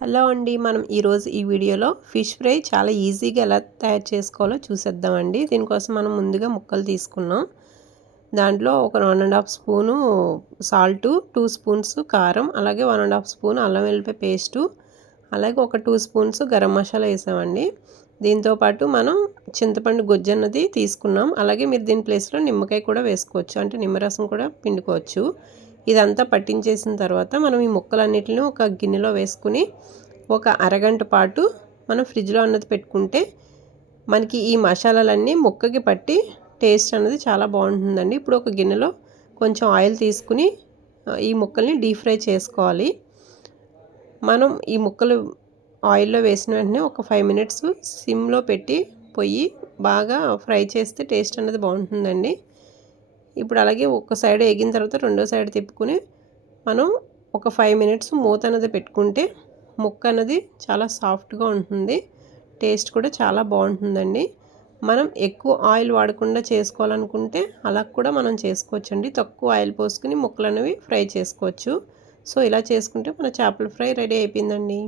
Hello అండి మనం ఈరోజు ఈ వీడియోలో ఫిష్ ఫ్రై చాలా ఈజీగా ఎలా తయారు చేసుకోవాలో చూసేద్దామండి. దీనికోసం మనం ముందుగా ముక్కలు తీసుకున్నాం. దాంట్లో ఒక one and half spoon salt two spoons కారం అలాగే వన్ అండ్ హాఫ్ స్పూన్ అల్లం వెల్లిపాయ పేస్టు అలాగే ఒక టూ స్పూన్స్ గరం మసాలా వేసామండి. దీంతోపాటు మనం చింతపండు గొజ్జు అన్నది తీసుకున్నాం. అలాగే మీరు దీని ప్లేస్లో నిమ్మకాయ కూడా వేసుకోవచ్చు. అంటే నిమ్మరసం కూడా పిండుకోవచ్చు. ఇదంతా పట్టించేసిన తర్వాత మనం ఈ ముక్కలన్నిటిని ఒక గిన్నెలో వేసుకుని ఒక అరగంట పాటు మనం ఫ్రిడ్జ్లో అన్నది పెట్టుకుంటే మనకి ఈ మసాలాలన్నీ ముక్కకి పట్టి టేస్ట్ అనేది చాలా బాగుంటుందండి. ఇప్పుడు ఒక గిన్నెలో కొంచెం ఆయిల్ తీసుకుని ఈ ముక్కల్ని డీప్ ఫ్రై చేసుకోవాలి. మనం ఈ ముక్కలు ఆయిల్లో వేసిన వెంటనే ఒక ఫైవ్ మినిట్స్ సిమ్లో పెట్టి పొయ్యి బాగా ఫ్రై చేస్తే టేస్ట్ అనేది బాగుంటుందండి. ఇప్పుడు అలాగే ఒక సైడ్ ఎగిన తర్వాత రెండో సైడ్ తిప్పుకుని మనం ఒక ఫైవ్ మినిట్స్ మూత అనేది పెట్టుకుంటే ముక్క అనేది చాలా సాఫ్ట్గా ఉంటుంది. టేస్ట్ కూడా చాలా బాగుంటుందండి. మనం ఎక్కువ ఆయిల్ వాడకుండా చేసుకోవాలనుకుంటే అలా కూడా మనం చేసుకోవచ్చండి. తక్కువ ఆయిల్ పోసుకుని ముక్కలు అనేవి ఫ్రై చేసుకోవచ్చు. సో ఇలా చేసుకుంటే మన చేపల ఫ్రై రెడీ అయిపోయిందండి.